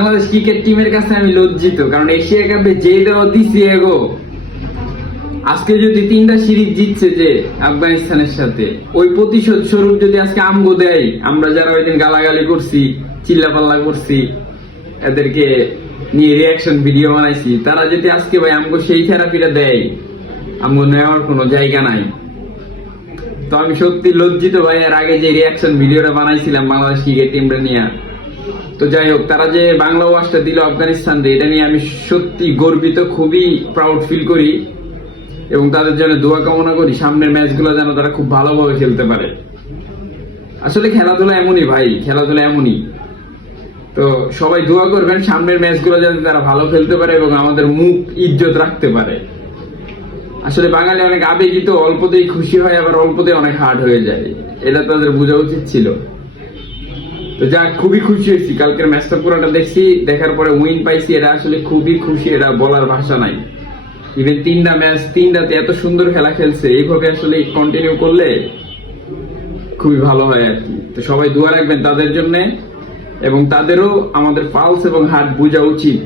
Bangladesh cricket টিমের কাছে আমি লজ্জিত, কারণ এশিয়া কাপে যে দেওয়া দিছি এগো, আজকে যদি 3টা সিরিজ জিতছে যে আফগানিস্তানের সাথে, ওই প্রতিশোধ স্বরূপ যদি আজকে আমগো দেয়, আমরা যারা ওই দিন গালাগালি করছি, চিল্লাপাল্লা করছি, এদেরকে নিয়ে রিয়াকশন ভিডিও বানাইছি, তারা যদি আজকে ভাই আমগো সেই থেরাপিটা দেয়, আমগো নেওয়ার কোনো জায়গা নাই। তো আমি সত্যি লজ্জিত ভাই, এর আগে যে রিয়াকশন ভিডিওটা বানাইছিলাম বাংলাদেশ ক্রিকেট টিমটা নিয়ে। তো যাই হোক, তারা যে বাংলা ওয়াশটা দিল আফগানিস্তানকে, এটা নিয়ে আমি সত্যি গর্বিত, খুবই প্রাউড ফিল করি এবং তাদের জন্য দোয়া কামনা করি সামনের ম্যাচগুলো যেন তারা খুব ভালোভাবে খেলতে পারে। আসলে খেলাধুলা এমনই ভাই, খেলাধুলা এমনই। তো সবাই দোয়া করবেন সামনের ম্যাচগুলো যাতে তারা ভালো খেলতে পারে এবং আমাদের মুখ ইজ্জত রাখতে পারে। আসলে বাঙালি অনেক আবেগী, তো অল্পতেই খুশি হয়, আবার অল্পতেই অনেক হার্ড হয়ে যায়, এটা তাদের বোঝা উচিত ছিল। তো যা, খুবই খুশি হয়েছি, কালকের ম্যাচটা পুরোটা দেখছি, দেখার পরে উইন পাইছি, এটা আসলে খুবই খুশি, এটা বলার ভাষা নাই। ইভেন 3টা ম্যাচ 3টাতে এত সুন্দর খেলা খেলছে, এইভাবে আসলে কন্টিনিউ করলে খুবই ভালো হয় আর কি। তো সবাই দোয়া রাখবেন তাদের জন্য, এবং তাদেরও আমাদের পালস এবং হার্ট বোঝা উচিত।